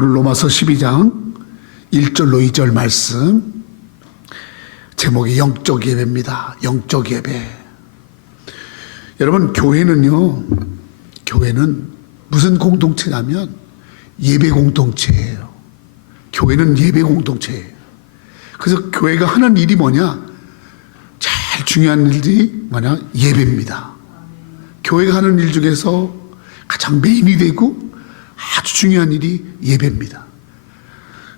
오늘 로마서 12장 1절로 2절 말씀, 제목이 영적 예배입니다. 영적 예배. 여러분, 교회는 무슨 공동체냐면 예배 공동체예요. 교회는 예배 공동체예요. 그래서 교회가 하는 일이 뭐냐? 제일 중요한 일이 뭐냐? 예배입니다. 교회가 하는 일 중에서 가장 메인이 되고 아주 중요한 일이 예배입니다.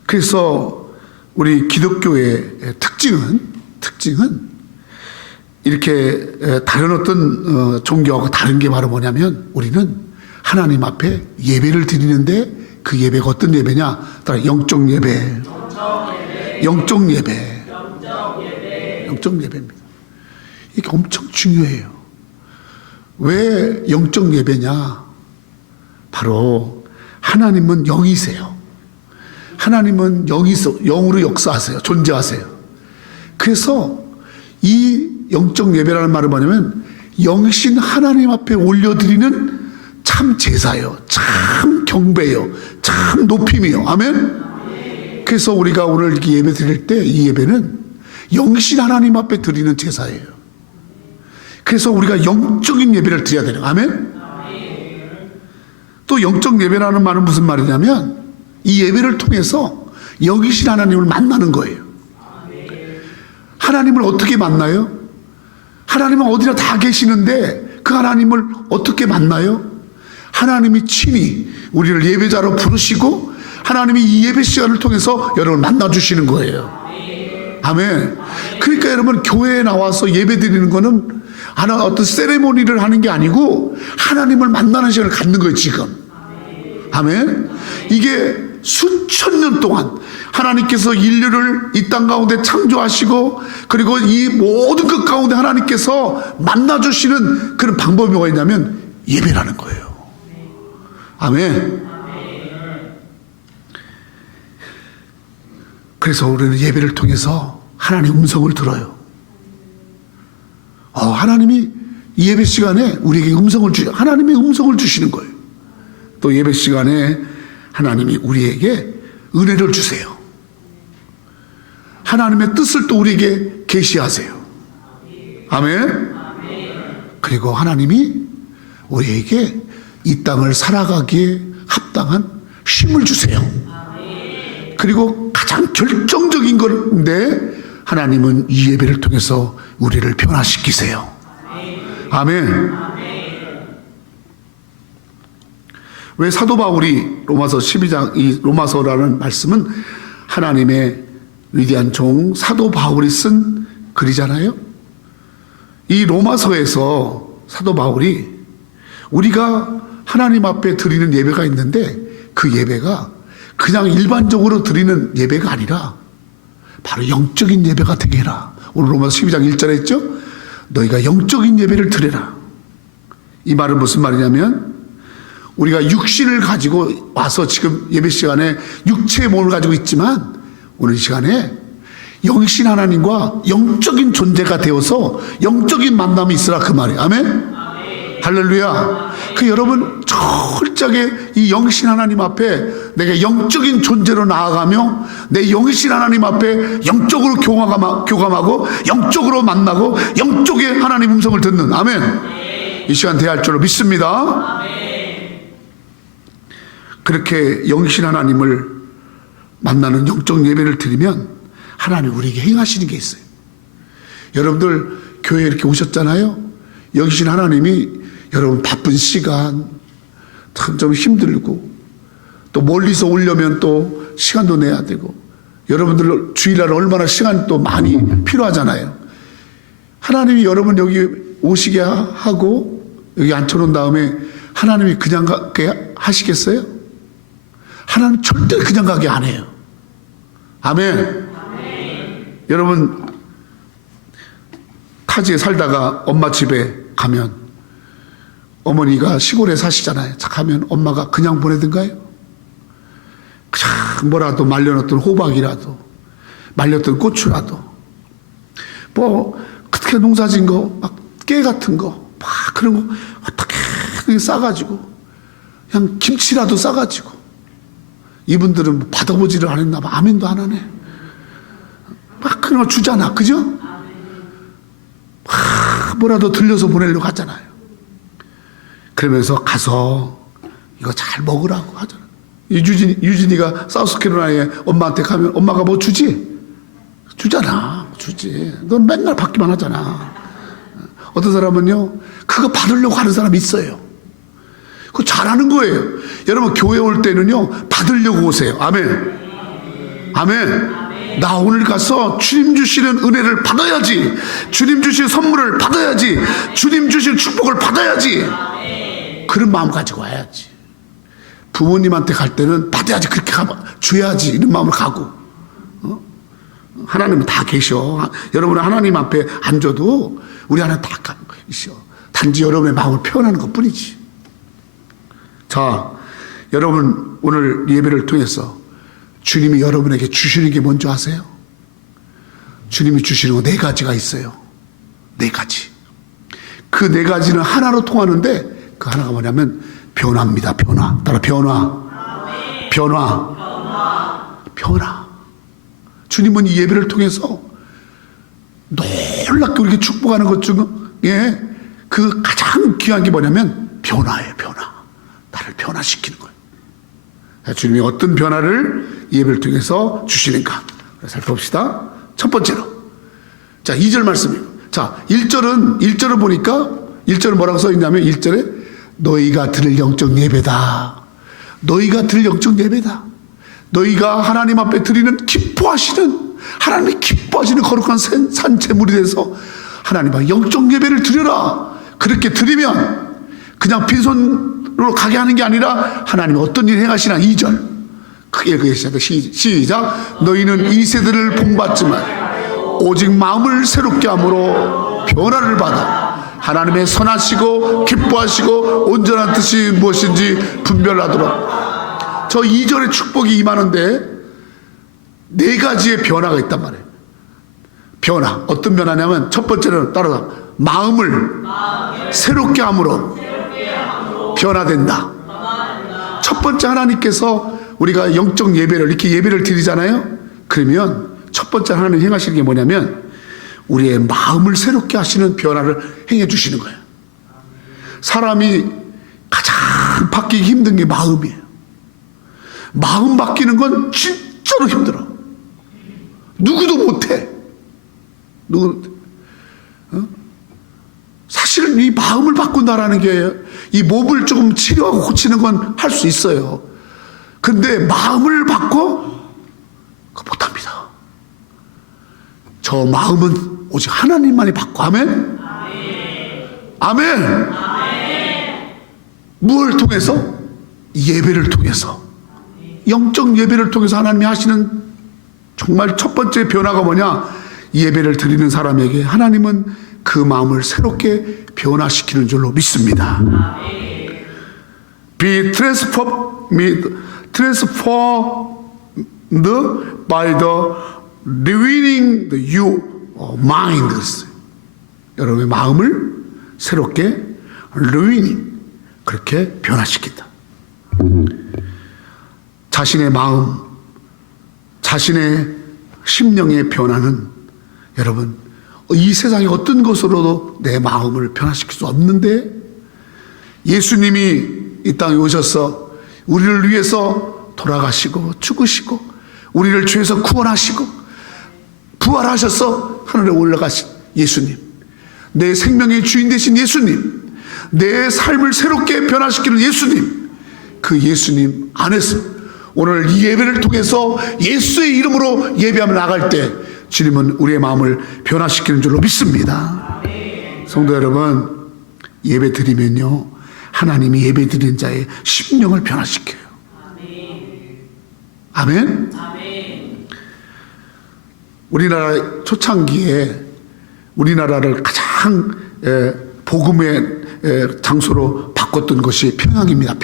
그래서 우리 기독교의 특징은 이렇게 다른 어떤 종교하고 다른 게 바로 뭐냐면, 우리는 하나님 앞에 예배를 드리는데 그 예배가 어떤 예배냐? 따라 영적 예배. 영적 예배입니다. 이게 엄청 중요해요. 왜 영적 예배냐? 바로 하나님은 영이세요. 하나님은 영으로 역사하세요. 존재하세요. 그래서 이 영적 예배라는 말은 뭐냐면 영신 하나님 앞에 올려드리는 참 제사예요. 참 경배예요. 참 높임이에요. 아멘? 그래서 우리가 오늘 이렇게 예배 드릴 때 이 예배는 영신 하나님 앞에 드리는 제사예요. 그래서 우리가 영적인 예배를 드려야 돼요. 아멘? 또 영적 예배라는 말은 무슨 말이냐면 이 예배를 통해서 영이신 하나님을 만나는 거예요. 하나님을 어떻게 만나요? 하나님은 어디나 다 계시는데 그 하나님을 어떻게 만나요? 하나님이 친히 우리를 예배자로 부르시고 하나님이 이 예배 시간을 통해서 여러분을 만나주시는 거예요. 아멘. 그러니까 여러분, 교회에 나와서 예배 드리는 거는 어떤 세레모니를 하는 게 아니고 하나님을 만나는 시간을 갖는 거예요, 지금. 아멘. 이게 수천 년 동안 하나님께서 인류를 이 땅 가운데 창조하시고 그리고 이 모든 것 가운데 하나님께서 만나주시는 그런 방법이 뭐가 있냐면 예배라는 거예요. 아멘. 그래서 우리는 예배를 통해서 하나님의 음성을 들어요. 하나님이 이 예배 시간에 우리에게 하나님의 음성을 주시는 거예요. 또 예배 시간에 하나님이 우리에게 은혜를 주세요. 하나님의 뜻을 또 우리에게 계시하세요. 아멘. 그리고 하나님이 우리에게 이 땅을 살아가기에 합당한 힘을 주세요. 그리고 가장 결정적인 건데 하나님은 이 예배를 통해서 우리를 변화시키세요. 아멘. 왜 사도 바울이 로마서 12장 이 로마서라는 말씀은 하나님의 위대한 종 사도 바울이 쓴 글이잖아요. 이 로마서에서 사도 바울이 우리가 하나님 앞에 드리는 예배가 있는데 그 예배가 그냥 일반적으로 드리는 예배가 아니라 바로 영적인 예배가 되게 해라. 오늘 로마서 12장 1절에 했죠. 너희가 영적인 예배를 드려라. 이 말은 무슨 말이냐면 우리가 육신을 가지고 와서 지금 예배 시간에 육체의 몸을 가지고 있지만 오늘 시간에 영신 하나님과 영적인 존재가 되어서 영적인 만남이 있으라, 그 말이에요. 아멘? 할렐루야. 여러분 철저하게 이 영신 하나님 앞에 내가 영적인 존재로 나아가며 내 영신 하나님 앞에 영적으로 교감하고 영적으로 만나고 영적의 하나님 음성을 듣는, 아멘, 이 시간 돼야 할 줄로 믿습니다. 그렇게 영신 하나님을 만나는 영적 예배를 드리면 하나님 우리에게 행하시는 게 있어요. 여러분들 교회에 이렇게 오셨잖아요. 영신 하나님이 여러분 바쁜 시간 참 좀 힘들고 또 멀리서 오려면 또 시간도 내야 되고 여러분들 주일날 얼마나 시간 또 많이 필요하잖아요. 하나님이 여러분 여기 오시게 하고 여기 앉혀놓은 다음에 하나님이 그냥 가게 하시겠어요? 하나님 절대 그냥 가게 안 해요. 아멘. 여러분 타지에 살다가 엄마 집에 가면 어머니가 시골에 사시잖아요. 가면 엄마가 그냥 보내든가요? 그냥 뭐라도 말려놨던 호박이라도 말렸던 고추라도 뭐 그렇게 농사진 거 막 깨 같은 거 막 그런 거 어떻게 싸가지고 그냥 김치라도 싸가지고 이분들은 뭐 받아보지를 않았나 봐. 아멘도 안 하네. 막 그런 거 주잖아. 그죠? 뭐라도 들려서 보내려고 하잖아요. 그러면서 가서 이거 잘 먹으라고 하잖아. 유진이가 사우스캐롤라이나에 엄마한테 가면 엄마가 뭐 주지? 주잖아. 주지. 넌 맨날 받기만 하잖아. 어떤 사람은요, 그거 받으려고 하는 사람이 있어요. 그거 잘하는 거예요. 여러분, 교회 올 때는요, 받으려고 오세요. 아멘. 아멘. 나 오늘 가서 주님 주시는 은혜를 받아야지. 주님 주신 선물을 받아야지. 주님 주신 축복을 받아야지. 그런 마음 가지고 와야지. 부모님한테 갈 때는 받아야지. 그렇게 가면 줘야지. 이런 마음을 가고. 하나님은 다 계셔. 여러분은 하나님 앞에 안 줘도 우리 하나 다 있어. 단지 여러분의 마음을 표현하는 것 뿐이지. 자, 여러분 오늘 예배를 통해서 주님이 여러분에게 주시는 게 뭔지 아세요? 주님이 주시는 거 4가지가 있어요. 4가지. 그 4가지는 하나로 통하는데 그 하나가 뭐냐면 변화입니다. 변화. 따라 변화. 변화. 변화. 주님은 이 예배를 통해서 놀랍게 우리에게 축복하는 것 중에 그 가장 귀한 게 뭐냐면 변화예요. 변화. 나를 변화시키는 거예요. 주님이 어떤 변화를 예배를 통해서 주시는가 살펴봅시다. 첫 번째로, 자 2절 말씀이에요. 자 1절은 보니까 1절은 뭐라고 써있냐면 1절에 너희가 드릴 영적 예배다. 너희가 드릴 영적 예배다. 너희가 하나님 앞에 드리는 기뻐하시는, 하나님이 기뻐하시는 거룩한 산 제물이 돼서 하나님 앞에 영적 예배를 드려라. 그렇게 드리면 그냥 빈손으로 가게 하는 게 아니라 하나님이 어떤 일을 행하시나. 2절 크게 읽으시죠. 시작. 너희는 이 세대를 본받지만 오직 마음을 새롭게 함으로 변화를 받아 하나님의 선하시고 기뻐하시고 온전한 뜻이 무엇인지 분별하도록. 저 2절의 축복이 임하는데 4가지의 변화가 있단 말이에요. 변화. 어떤 변화냐면 첫 번째는 따라서 마음을 새롭게 함으로 변화된다. 첫 번째, 하나님께서 우리가 영적 예배를 이렇게 예배를 드리잖아요. 그러면 첫 번째 하나님 행하시는 게 뭐냐면 우리의 마음을 새롭게 하시는 변화를 행해 주시는 거예요. 사람이 가장 바뀌기 힘든 게 마음이에요. 마음 바뀌는 건 진짜로 힘들어. 누구도 못해. 사실은 이 마음을 바꾼다라는 게 이 몸을 조금 치료하고 고치는 건 할 수 있어요. 근데 마음을 바꿔? 그거 못합니다. 저 마음은 오직 하나님만이 바꿔. 아멘? 아멘. 무엇을 통해서? 예배를 통해서. 영적 예배를 통해서 하나님이 하시는 정말 첫 번째 변화가 뭐냐? 예배를 드리는 사람에게 하나님은 그 마음을 새롭게 변화시키는 줄로 믿습니다. Be transformed by the renewing your mind. 여러분의 마음을 새롭게 renewing, 그렇게 변화시킨다. 자신의 마음, 자신의 심령의 변화는 여러분 이 세상의 어떤 것으로도 내 마음을 변화시킬 수 없는데 예수님이 이 땅에 오셔서 우리를 위해서 돌아가시고 죽으시고 우리를 죄에서 구원하시고 부활하셔서 하늘에 올라가신 예수님, 내 생명의 주인 되신 예수님, 내 삶을 새롭게 변화시키는 예수님, 그 예수님 안에서 오늘 이 예배를 통해서 예수의 이름으로 예배하며 나갈 때 주님은 우리의 마음을 변화시키는 줄로 믿습니다. 성도 여러분, 예배 드리면요 하나님이 예배 드리는 자의 심령을 변화시켜요. 아멘. 우리나라 초창기에 우리나라를 가장 복음의 장소로 바꿨던 것이 평양입니다.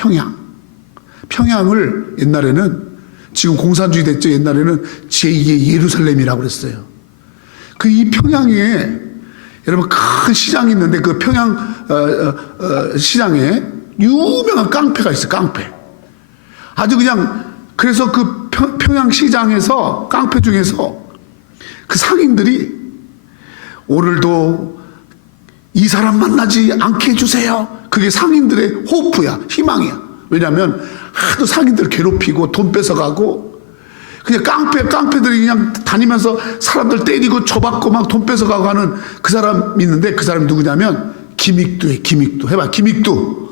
평양을 옛날에는, 지금 공산주의 됐죠. 옛날에는 제2의 예루살렘이라고 그랬어요. 그 이 평양에 여러분 큰 시장이 있는데 그 평양 시장에 유명한 깡패가 있어요. 깡패. 아주 그냥 그래서 그 평양시장에서 깡패 중에서 그 상인들이 오늘도 이 사람 만나지 않게 해주세요. 그게 상인들의 호프야, 희망이야. 왜냐하면 하도 상인들 괴롭히고 돈 뺏어가고 그냥 깡패들이 그냥 다니면서 사람들 때리고 줘받고 막 돈 뺏어가고 하는 그 사람 있는데, 그 사람이 누구냐면 김익두예요. 김익두. 해봐, 김익두.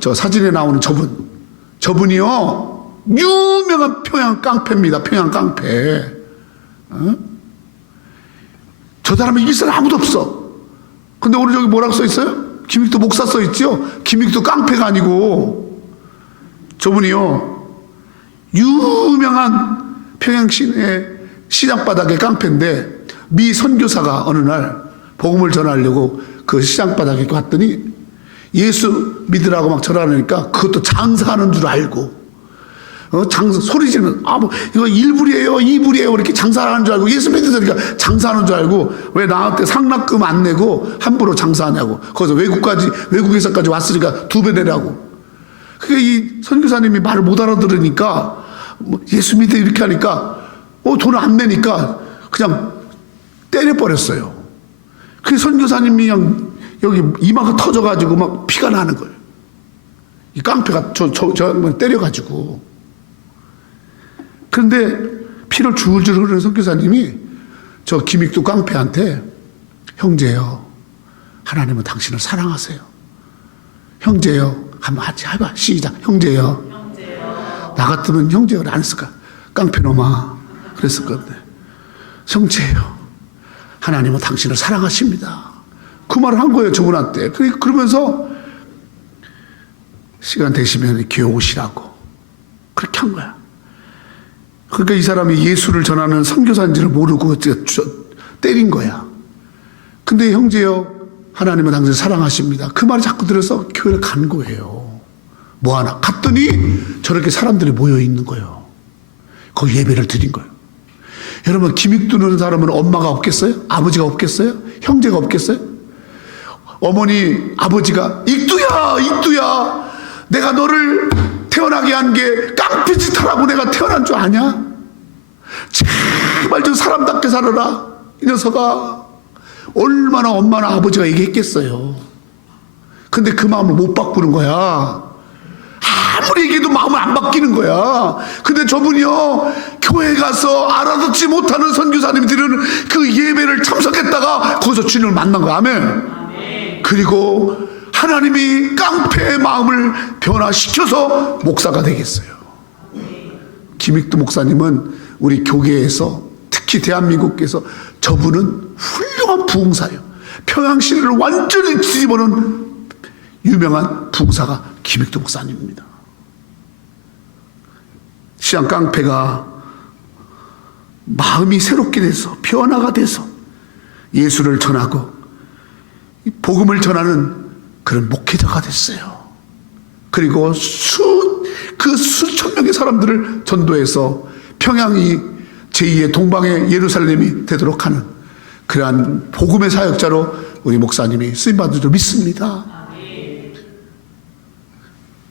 저 사진에 나오는 저분이요 유명한 평양 깡패입니다. 평양 깡패. 어? 저 사람이 이길 사람 아무도 없어. 근데 오늘 저기 뭐라고 써 있어요? 김익두 목사 써 있죠? 김익두 깡패가 아니고 저분이요 유명한 평양 시내 시장 바닥의 깡패인데, 미 선교사가 어느 날 복음을 전하려고 그 시장 바닥에 갔더니 예수 믿으라고 막 전하니까 그것도 장사하는 줄 알고 장사 소리 지르면 뭐 이거 1불이에요 2불이에요 이렇게 장사하는 줄 알고, 예수 믿으니까 장사하는 줄 알고, 왜 나한테 상납금 안 내고 함부로 장사하냐고. 거기서 외국에서까지 왔으니까 2배 내라고. 그게 이 선교사님이 말을 못 알아들으니까 뭐 예수 믿어 이렇게 하니까 돈을 안 내니까 그냥 때려버렸어요. 그 선교사님이 그냥 여기 이마가 터져가지고 막 피가 나는 거예요. 이 깡패가 저 때려가지고. 그런데 피를 줄줄 흐르는 선교사님이 저 김익두 깡패한테 형제요, 하나님은 당신을 사랑하세요. 형제요, 한번 해봐. 시작. 형제요. 나 같으면 형제를 안 했을까? 깡패놈아. 그랬을 건데. 형제요, 하나님은 당신을 사랑하십니다. 그 말을 한 거예요, 저분한테. 그러면서 시간 되시면 교회 오시라고 그렇게 한 거야. 그러니까 이 사람이 예수를 전하는 선교사인지를 모르고 때린 거야. 근데 형제요, 하나님은 당신을 사랑하십니다. 그 말을 자꾸 들어서 교회를 간 거예요. 뭐 하나 갔더니 저렇게 사람들이 모여 있는 거예요. 거기 예배를 드린 거예요. 여러분, 김익두는 사람은 엄마가 없겠어요? 아버지가 없겠어요? 형제가 없겠어요? 어머니, 아버지가 익두야 내가 너를 태어나게 한 게 깡패짓 하라고 내가 태어난 줄 아냐? 제발 좀 사람답게 살아라. 이 녀석아. 얼마나 엄마나 아버지가 얘기했겠어요. 근데 그 마음을 못 바꾸는 거야. 아무리 얘기해도 마음을 안 바뀌는 거야. 근데 저분이요, 교회 가서 알아듣지 못하는 선교사님들은 그 예배를 참석했다가 거기서 주님을 만난 거야. 아멘. 그리고 하나님이 깡패의 마음을 변화시켜서 목사가 되겠어요. 김익두 목사님은 우리 교계에서, 특히 대한민국에서 저분은 훌륭한 부흥사예요. 평양시를 완전히 뒤집어놓은 유명한 부흥사가 김익두 목사님입니다. 시장 깡패가 마음이 새롭게 돼서 변화가 돼서 예수를 전하고 복음을 전하는 그런 목회자가 됐어요. 그리고 수천 명의 사람들을 전도해서 평양이 제2의 동방의 예루살렘이 되도록 하는 그러한 복음의 사역자로 우리 목사님이 쓰임받은 줄 믿습니다.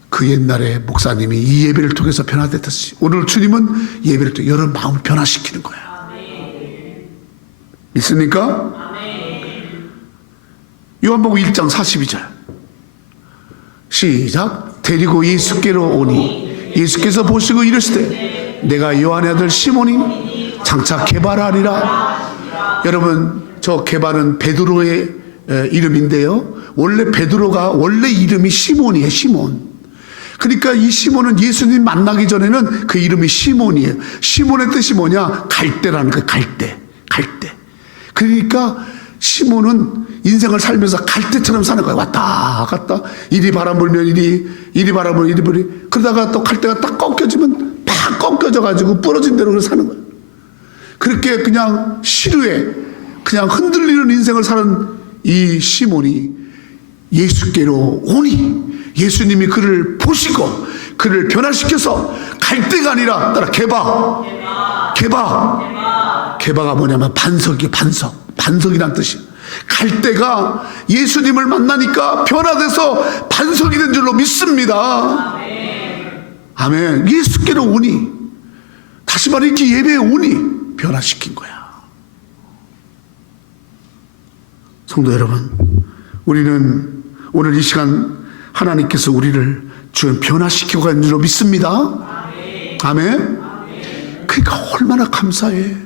그 옛날에 목사님이 이 예배를 통해서 변화됐듯이 오늘 주님은 예배를 통해 여러분 마음을 변화시키는 거야. 믿습니까? 요한복음 1장 42절 시작. 데리고 예수께로 오니 예수께서 보시고 이르시되 내가 요한의 아들 시몬이 장차 게바라리라. 여러분, 저 게바는 베드로의 이름인데요, 원래 베드로가 원래 이름이 시몬이에요. 시몬. 그러니까 이 시몬은 예수님 만나기 전에는 그 이름이 시몬이에요. 시몬의 뜻이 뭐냐? 갈대라는 거예요. 갈대. 그러니까 시몬은 인생을 살면서 갈대처럼 사는 거예요. 왔다 갔다. 이리 바람 불면 이리 바람 불면 이리 불이. 그러다가 또 갈대가 딱 꺾여지면 딱 꺾여져가지고 부러진 대로 사는 거예요. 그렇게 그냥 시루에 그냥 흔들리는 인생을 사는 이 시몬이 예수께로 오니 예수님이 그를 보시고 그를 변화시켜서 갈대가 아니라 따라 게바가 뭐냐면 반석이에요. 반석이란 뜻이에요. 갈대가 예수님을 만나니까 변화돼서 반석이 된 줄로 믿습니다. 아멘. 예수께로 오니, 다시 말해 이렇게 예배에 오니 변화시킨 거야. 성도 여러분, 우리는 오늘 이 시간 하나님께서 우리를 주님 변화시키고 가는 줄로 믿습니다. 아멘. 그러니까 얼마나 감사해.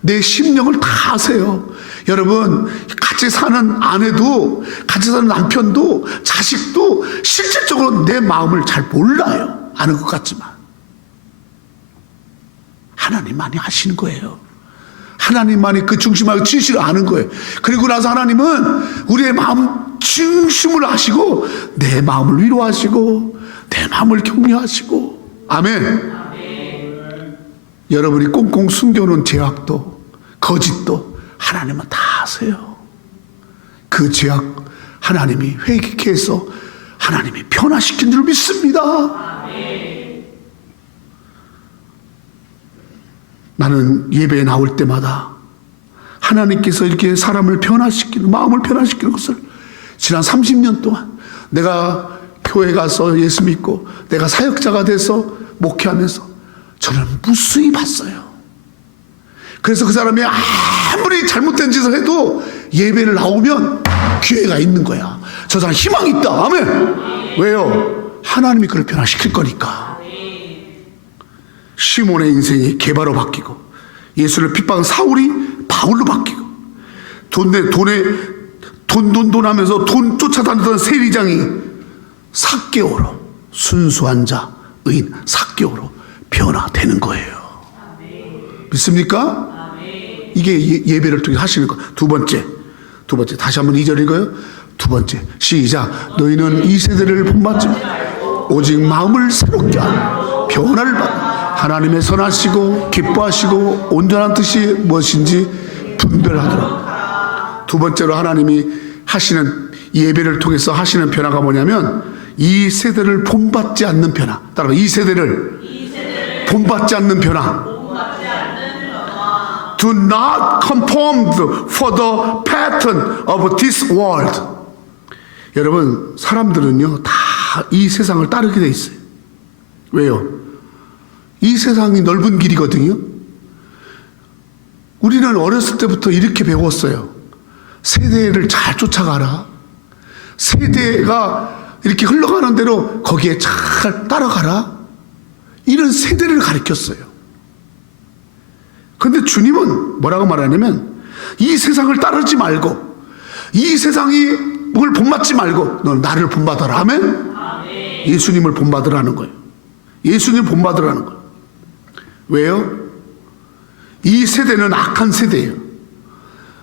내 심령을 다 아세요. 여러분, 같이 사는 아내도, 같이 사는 남편도, 자식도 실질적으로 내 마음을 잘 몰라요. 아는 것 같지만 하나님만이 아시는 거예요. 하나님만이 그 중심하고 진실을 아는 거예요. 그리고 나서 하나님은 우리의 마음 중심을 아시고 내 마음을 위로하시고 내 마음을 격려하시고. 아멘. 여러분이 꽁꽁 숨겨놓은 죄악도 거짓도 하나님은 다 아세요. 그 죄악 하나님이 회개케 해서 하나님이 변화시킨 줄 믿습니다. 나는 예배에 나올 때마다 하나님께서 이렇게 사람을 변화시키는, 마음을 변화시키는 것을 지난 30년 동안 내가 교회 가서 예수 믿고 내가 사역자가 돼서 목회하면서 저는 무수히 봤어요. 그래서 그 사람이 아무리 잘못된 짓을 해도 예배를 나오면 기회가 있는 거야. 저 사람 희망이 있다. 아멘. 왜요? 하나님이 그를 변화시킬 거니까. 시몬의 인생이 게바로 바뀌고 예수를 핍박한 사울이 바울로 바뀌고 돈 하면서 돈 쫓아다니던 세리장이 삭개오로, 순수한 자, 의인 삭개오로 변화되는 거예요. 믿습니까? 이게 예배를 통해 하시는 거. 두 번째 다시 한번 2절 읽어요. 두 번째 시작. 너희는 이 세대를 본받지 말고 오직 마음을 새롭게 하는 변화를 받아 하나님의 선하시고 기뻐하시고 온전한 뜻이 무엇인지 분별하도록. 두 번째로 하나님이 하시는 예배를 통해서 하시는 변화가 뭐냐면 이 세대를 본받지 않는 변화. 따라서 이 세대를 본받지 않는 변화. Do not conform for the pattern of this world. 여러분, 사람들은요 다 이 세상을 따르게 돼 있어요. 왜요? 이 세상이 넓은 길이거든요. 우리는 어렸을 때부터 이렇게 배웠어요. 세대를 잘 쫓아가라. 세대가 이렇게 흘러가는 대로 거기에 잘 따라가라. 이런 세대를 가르쳤어요. 그런데 주님은 뭐라고 말하냐면 이 세상을 따르지 말고 이 세상이 뭘 본받지 말고 너는 나를 본받아라. 아멘? 예수님을 본받으라는 거예요. 예수님 본받으라는 거예요. 왜요? 이 세대는 악한 세대예요.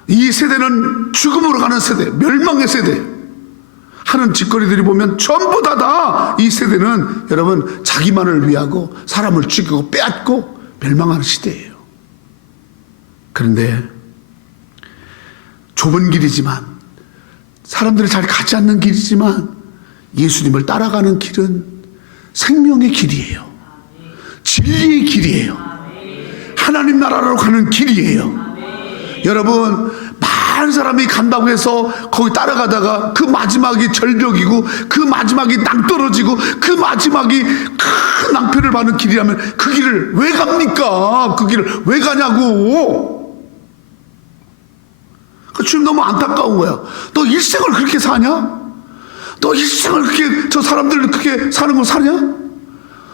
이 세대는 죽음으로 가는 세대, 멸망의 세대. 하는 짓거리들이 보면 전부 다 이 세대는 여러분 자기만을 위하고 사람을 죽이고 빼앗고 멸망하는 시대예요. 그런데 좁은 길이지만 사람들이 잘 가지 않는 길이지만 예수님을 따라가는 길은 생명의 길이에요. 진리의 길이에요. 하나님 나라로 가는 길이에요. 여러분, 많은 사람이 간다고 해서 거기 따라가다가 그 마지막이 절벽이고 그 마지막이 낭떠러지고 그 마지막이 큰 낭패를 받는 길이라면 그 길을 왜 갑니까? 그 길을 왜 가냐고. 주님 너무 안타까운 거야. 너 일생을 그렇게 사냐? 너 일생을 그렇게 저 사람들 그렇게 사는 거 사냐?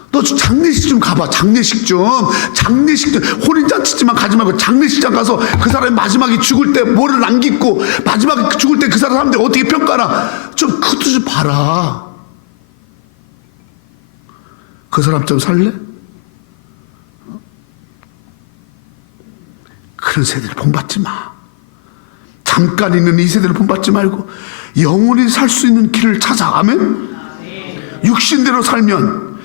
너 장례식 좀 가봐. 장례식 좀 혼인잔치지만 가지 말고 장례식장 가서 그 사람이 마지막에 죽을 때 뭐를 남기고 마지막에 죽을 때 그 사람들 어떻게 평가하나 좀 그것도 좀 봐라. 그 사람 좀 살래? 그런 세대를 본받지 마. 잠깐 있는 이 세대를 본받지 말고 영원히 살 수 있는 길을 찾아. 아멘? 육신대로 살면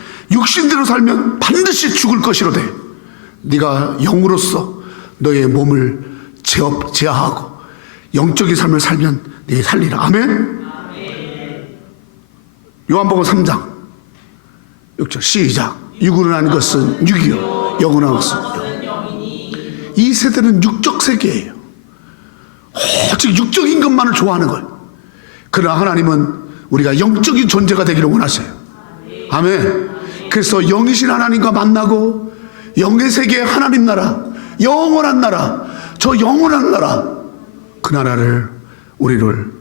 반드시 죽을 것이로되 네가 영으로서 너의 몸을 제어하고 영적인 삶을 살면 네 살리라. 아멘? 요한복음 3장 6절 시작. 육으로 난 것은 육이요 영으로 난 것은 영. 이 세대는 육적 세계예요. 오직 육적인 것만을 좋아하는 거예요. 그러나 하나님은 우리가 영적인 존재가 되기를 원하세요. 아멘. 그래서 영이신 하나님과 만나고 영의 세계의 하나님 나라, 영원한 나라, 저 영원한 나라, 그 나라를 우리를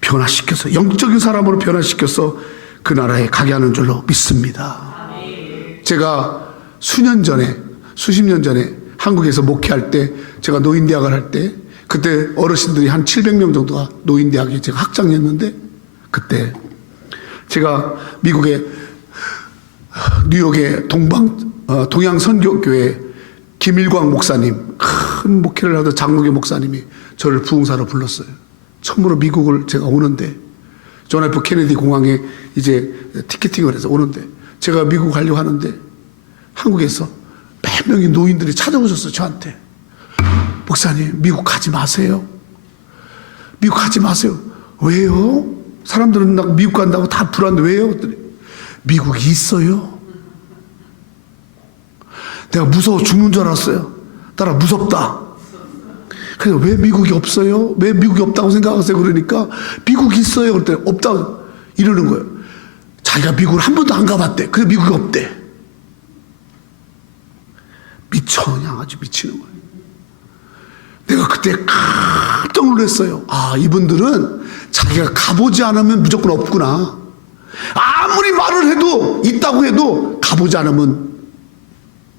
변화시켜서 영적인 사람으로 변화시켜서 그 나라에 가게 하는 줄로 믿습니다. 제가 수십 년 전에 한국에서 목회할 때, 제가 노인대학을 할 때, 그때 어르신들이 한 700명 정도가 노인대학에 제가 학장이었는데, 그때 제가 미국의 뉴욕의 동양선교교회 김일광 목사님, 큰 목회를 하던 장로교 목사님이 저를 부흥사로 불렀어요. 처음으로 미국을 제가 오는데, 존 F 케네디 공항에 이제 티켓팅을 해서 오는데, 제가 미국 가려고 하는데 한국에서 몇 명의 노인들이 찾아오셨어요. 저한테. 목사님, 미국 가지 마세요. 미국 가지 마세요. 왜요? 사람들은 미국 간다고 다 불안해. 왜요? 미국이 있어요. 내가 무서워 죽는 줄 알았어요. 따라 무섭다. 그래서 왜 미국이 없어요? 왜 미국이 없다고 생각하세요? 그러니까 미국이 있어요. 그랬더니 없다고 이러는 거예요. 자기가 미국을 한 번도 안 가봤대. 그래서 미국이 없대. 미쳐, 그냥 아주 미치는 거예요. 내가 그때 깜짝 놀랐어요. 아, 이분들은 자기가 가보지 않으면 무조건 없구나. 아무리 말을 해도, 있다고 해도 가보지 않으면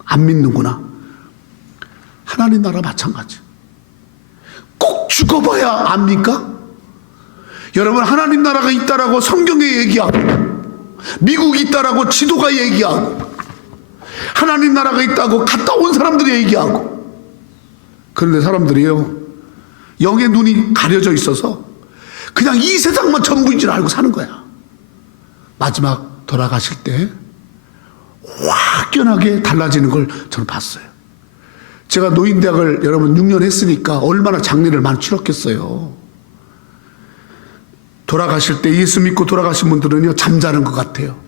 안 믿는구나. 하나님 나라 마찬가지. 꼭 죽어봐야 압니까? 여러분, 하나님 나라가 있다라고 성경에 얘기하고, 미국이 있다라고 지도가 얘기하고, 하나님 나라가 있다고 갔다 온 사람들이 얘기하고, 그런데 사람들이요, 영의 눈이 가려져 있어서 그냥 이 세상만 전부인 줄 알고 사는 거야. 마지막 돌아가실 때 확연하게 달라지는 걸 저는 봤어요. 제가 노인대학을 여러분 6년 했으니까 얼마나 장례를 많이 치렀겠어요. 돌아가실 때 예수 믿고 돌아가신 분들은요, 잠자는 것 같아요.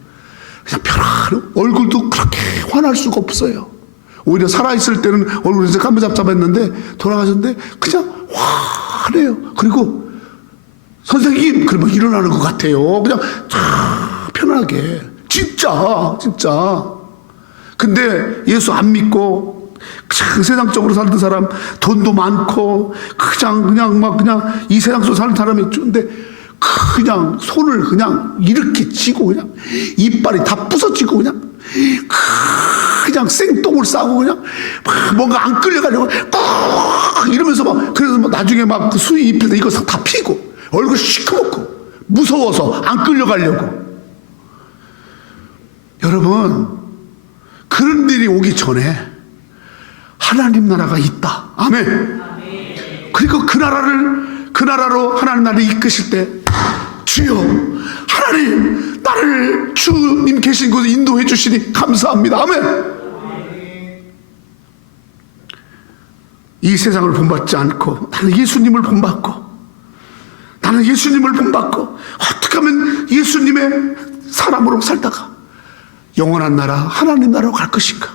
그냥 편안한 얼굴도 그렇게 환할 수가 없어요. 오히려 살아있을 때는 얼굴에서 깜짝잡잡했는데 돌아가셨는데 그냥 환해요. 그리고 선생님 그러면 일어나는 것 같아요. 그냥 편하게. 진짜. 근데 예수 안 믿고 그냥 세상적으로 살던 사람, 돈도 많고 그냥 이 세상 속에 사는 사람이 있는데 그냥 손을 그냥 이렇게 쥐고 그냥 이빨이 다 부서지고 그냥 생똥을 싸고 그냥 막 뭔가 안 끌려가려고 꾹 이러면서 막, 그래서 막 나중에 막 그 수위 입힐 때 이거 다 피고 얼굴 시커멓고 무서워서 안 끌려가려고. 여러분, 그런 일이 오기 전에 하나님 나라가 있다. 아멘. 그리고 그 나라로 하나님 나라를 이끄실 때, 주여 하나님 나를 주님 계신 곳에 인도해 주시니 감사합니다. 아멘. 이 세상을 본받지 않고 나는 예수님을 본받고 어떻게 하면 예수님의 사람으로 살다가 영원한 나라 하나님 나라로 갈 것인가.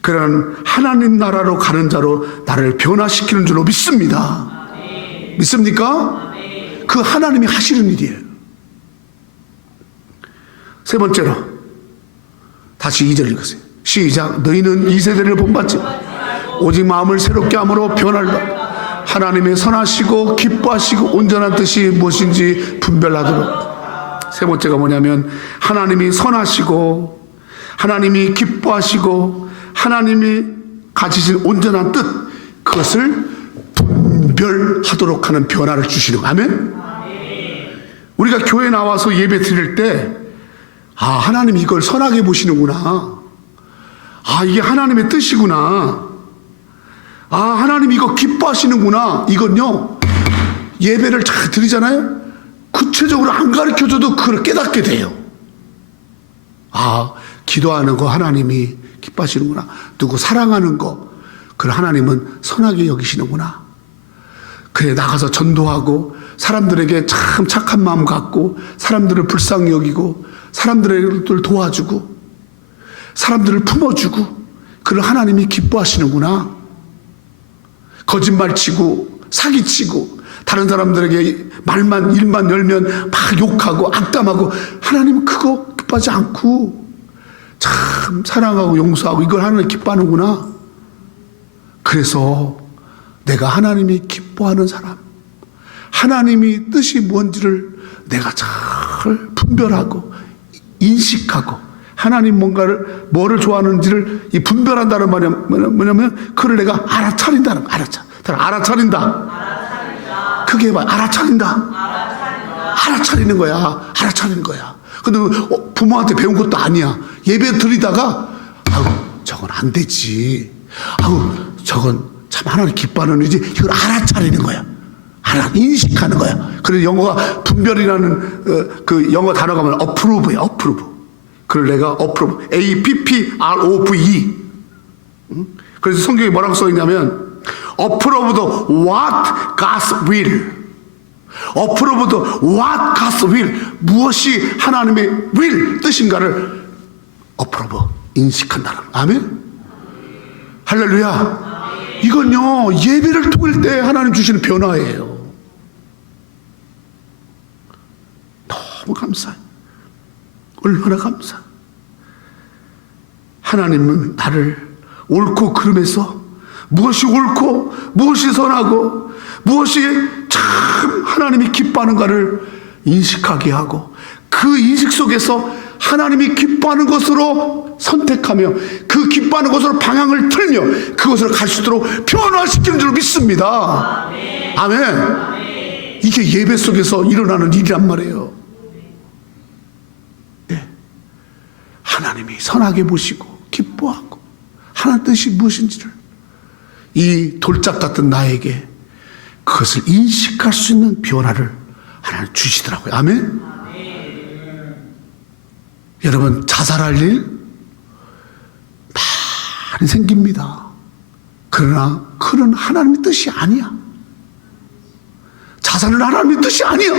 그런 하나님 나라로 가는 자로 나를 변화시키는 줄로 믿습니다. 믿습니까? 그 하나님이 하시는 일이에요. 세 번째로 다시 2절 읽으세요. 시작. 너희는 이 세대를 본받지 오직 마음을 새롭게 함으로 변할라. 하나님의 선하시고 기뻐하시고 온전한 뜻이 무엇인지 분별하도록. 세 번째가 뭐냐면 하나님이 선하시고 하나님이 기뻐하시고 하나님이 가지신 온전한 뜻, 그것을 분별하도록 하는 변화를 주시는 거예요. 아멘? 우리가 교회 나와서 예배 드릴 때, 아, 하나님 이걸 선하게 보시는구나. 아, 이게 하나님의 뜻이구나. 아, 하나님 이거 기뻐하시는구나. 이건요, 예배를 잘 드리잖아요. 구체적으로 안 가르쳐줘도 그걸 깨닫게 돼요. 아, 기도하는 거 하나님이 기뻐하시는구나. 누구 사랑하는 거, 그걸 하나님은 선하게 여기시는구나. 그래, 나가서 전도하고 사람들에게 참 착한 마음 갖고 사람들을 불쌍히 여기고 사람들을 도와주고 사람들을 품어주고, 그걸 하나님이 기뻐하시는구나. 거짓말치고 사기치고 다른 사람들에게 일만 열면 막 욕하고 악담하고, 하나님은 그거 기뻐하지 않고 참 사랑하고 용서하고 이걸 하나님 기뻐하는구나. 그래서 내가 하나님이 기뻐하는 사람, 하나님이 뜻이 뭔지를 내가 잘 분별하고 인식하고 하나님 뭐를 좋아하는지를 이 분별한다는 말이 뭐냐면 그걸 내가 알아차린다는 거. 알아차린다. 크게 해봐. 알아차린다. 알아차리는 거야. 알아차리는 거야. 근데 부모한테 배운 것도 아니야. 예배 드리다가 아우 저건 안 되지. 아우 저건 참 하나님 기뻐하는 일이지. 이걸 알아차리는 거야. 인식하는 거야. 그래서 영어가 분별이라는 그 영어 단어가 뭐냐? approve야. approve. 그걸 내가 approve. A-P-P-R-O-V-E. 그래서 성경에 뭐라고 써있냐면 approve the what God's will. approve the what God's will. 무엇이 하나님의 will 뜻인가를 approve 인식한다는. 아멘. 할렐루야. 이건요 예배를 통할 때 하나님 주시는 변화예요. 너무 감사해. 얼마나 감사. 하나님은 나를 옳고 그름에서 무엇이 옳고 무엇이 선하고 무엇이 참 하나님이 기뻐하는가를 인식하게 하고 그 인식 속에서 하나님이 기뻐하는 것으로 선택하며 그 기뻐하는 것으로 방향을 틀며 그것을 갈 수 있도록 변화시키는 줄 믿습니다. 아멘. 이게 예배 속에서 일어나는 일이란 말이에요. 네. 하나님이 선하게 보시고 기뻐하고 하나님 뜻이 무엇인지를 이 돌짝 같은 나에게 그것을 인식할 수 있는 변화를 하나님 주시더라고요. 아멘. 여러분 자살할 일 많이 생깁니다. 그러나 그는 하나님의 뜻이 아니야. 자살은 하나님의 뜻이 아니야.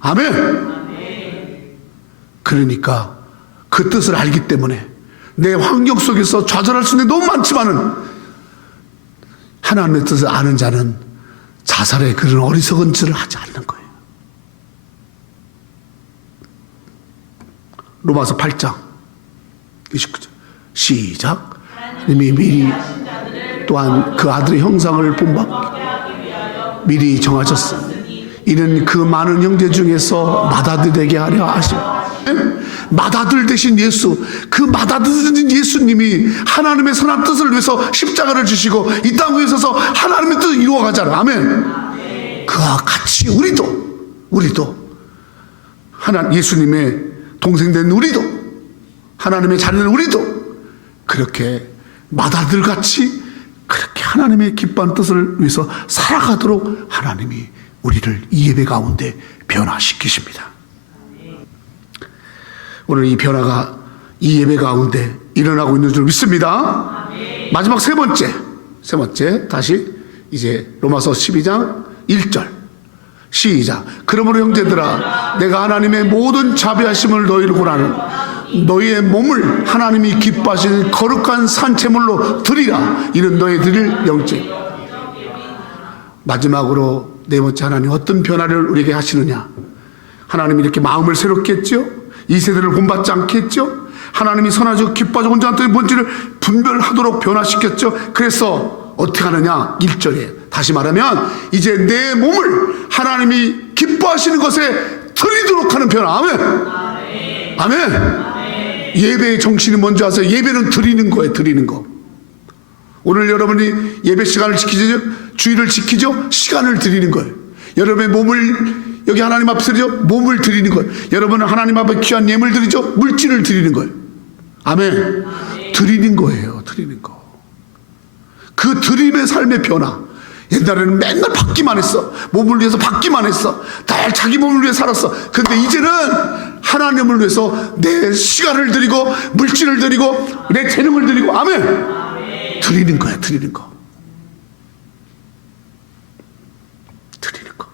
아멘. 그러니까 그 뜻을 알기 때문에 내 환경 속에서 좌절할 수 있는 게 너무 많지만은 하나님의 뜻을 아는 자는 자살의 그런 어리석은 짓을 하지 않는 거예요. 로마서 8장 29절 시작. 하나님이 미리 또한 그 아들의 형상을 본받기 미리 정하셨으니 이는 그 많은 형제 중에서 맏아들 되게 하려 하심. 맏아들 되신 예수, 그 맏아들 되신 예수님이 하나님의 선한 뜻을 위해서 십자가를 주시고 이 땅 위에 서서 하나님의 뜻을 이루어가잖아. 아멘. 그와 같이 우리도 예수님의 동생 된 우리도 하나님의 자녀는 우리도 그렇게 맏아들같이 그렇게 하나님의 기뻐하는 뜻을 위해서 살아가도록 하나님이 우리를 이 예배 가운데 변화시키십니다. 오늘 이 변화가 이 예배 가운데 일어나고 있는 줄 믿습니다. 마지막 세 번째 다시 이제 로마서 12장 1절 시작. 그러므로 형제들아 내가 하나님의 모든 자비하심을 너희를 고하는 너희의 몸을 하나님이 기뻐하시는 거룩한 산채물로 드리라. 이는 너희 드릴 영적. 마지막으로 네 번째, 하나님 어떤 변화를 우리에게 하시느냐. 하나님이 이렇게 마음을 새롭게 했죠. 이 세대를 본받지 않게 했죠. 하나님이 선하시고 기뻐하시고 온전한 뜻이 뭔지를 분별하도록 변화시켰죠. 그래서 어떻게 하느냐. 1절에 다시 말하면 이제 내 몸을 하나님이 기뻐하시는 것에 드리도록 하는 변화. 아멘. 아멘. 예배의 정신이 뭔지 아세요? 예배는 드리는 거예요. 드리는 거. 오늘 여러분이 예배 시간을 지키죠? 주일을 지키죠? 시간을 드리는 거예요. 여러분의 몸을 여기 하나님 앞에 드리죠? 몸을 드리는 거예요. 여러분은 하나님 앞에 귀한 예물 드리죠? 물질을 드리는 거예요. 아멘. 드리는 거예요. 드리는 거. 그 드림의 삶의 변화. 옛날에는 맨날 받기만 했어. 몸을 위해서 받기만 했어. 날 자기 몸을 위해 살았어. 근데 이제는 하나님을 위해서 내 시간을 드리고 물질을 드리고 내 재능을 드리고. 아멘. 드리는 거야. 드리는 거. 드리는 거.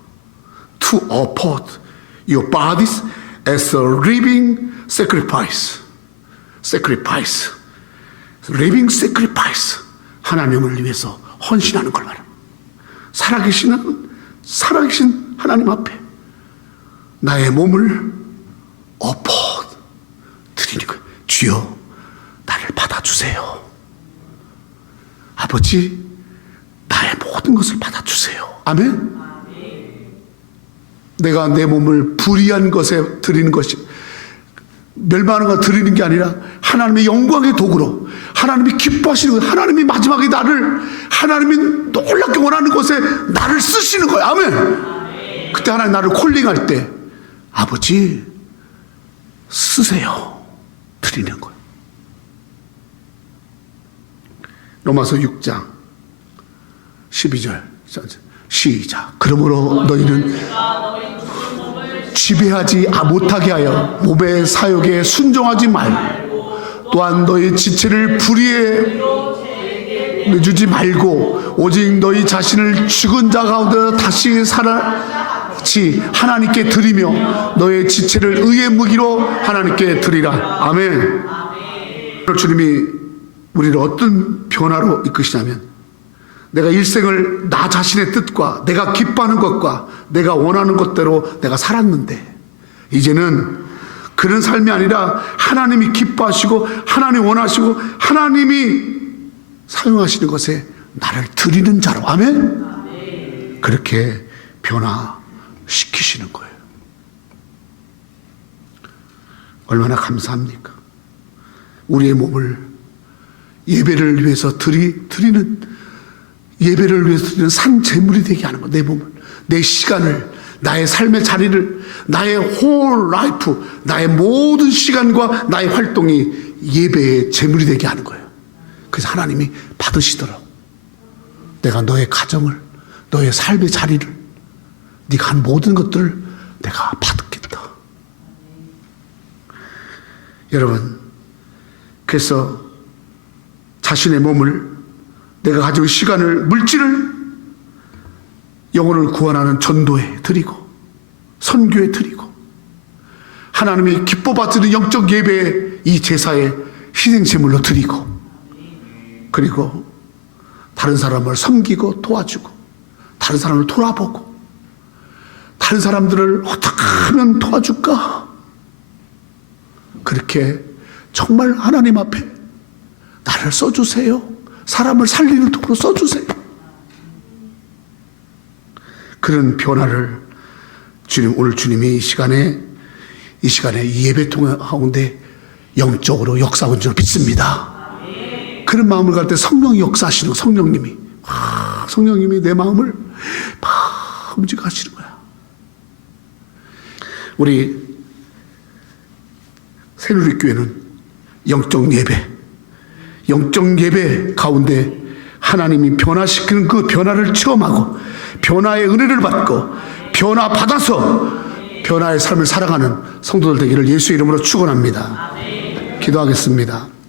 To offer your bodies as a living sacrifice. sacrifice. living sacrifice. 하나님을 위해서 헌신하는 걸 말합니다. 살아계신 하나님 앞에 나의 몸을 엎어 드리는 거예요. 주여 나를 받아주세요. 아버지 나의 모든 것을 받아주세요. 아멘. 내가 내 몸을 불의한 것에 드리는 것이 멸망하는 것 드리는 게 아니라 하나님의 영광의 도구로 하나님이 기뻐하시는 것, 하나님이 마지막에 나를 하나님이 놀랍게 원하는 것에 나를 쓰시는 거예요. 아멘. 그때 하나님 나를 콜링할 때 아버지 쓰세요 드리는 거예요. 로마서 6장 12절 시작. 그러므로 너희는 지배하지 못하게 하여 몸의 사욕에 순종하지 말고 또한 너희 지체를 불의에 내주지 말고 오직 너희 자신을 죽은 자 가운데 다시 살아지 하나님께 드리며 너의 지체를 의의 무기로 하나님께 드리라. 아멘. 주님이 우리를 어떤 변화로 이끄시냐면 내가 일생을 나 자신의 뜻과 내가 기뻐하는 것과 내가 원하는 것대로 내가 살았는데 이제는 그런 삶이 아니라 하나님이 기뻐하시고 하나님이 원하시고 하나님이 사용하시는 것에 나를 드리는 자로. 아멘. 그렇게 변화시키시는 거예요. 얼마나 감사합니까? 우리의 몸을 예배를 위해서 드리는 예배를 위해서 드리는 산 제물이 되게 하는 거. 내 몸을, 내 시간을, 나의 삶의 자리를, 나의 whole life, 나의 모든 시간과 나의 활동이 예배의 제물이 되게 하는 거예요. 그래서 하나님이 받으시더라고. 내가 너의 가정을, 너의 삶의 자리를, 네가 한 모든 것들을 내가 받겠다. 여러분, 그래서 자신의 몸을, 내가 가지고 시간을, 물질을 영혼을 구원하는 전도에 드리고 선교에 드리고 하나님이 기뻐 받는 영적 예배에 이 제사에 희생 제물로 드리고 그리고 다른 사람을 섬기고 도와주고 다른 사람을 돌아보고 다른 사람들을 어떻게 하면 도와줄까? 그렇게 정말 하나님 앞에 나를 써주세요. 사람을 살리는 도구로 써주세요. 그런 변화를 오늘 주님이 이 시간에 이 예배 통해 가운데 영적으로 역사하는 줄 믿습니다. 그런 마음을 갈 때 성령이 역사하시는 성령님이 내 마음을 막 움직이시는 거야. 우리 새누리교회는 영적 예배 가운데 하나님이 변화시키는 그 변화를 체험하고 변화의 은혜를 받고 변화받아서 변화의 삶을 살아가는 성도들 되기를 예수의 이름으로 축원합니다. 기도하겠습니다.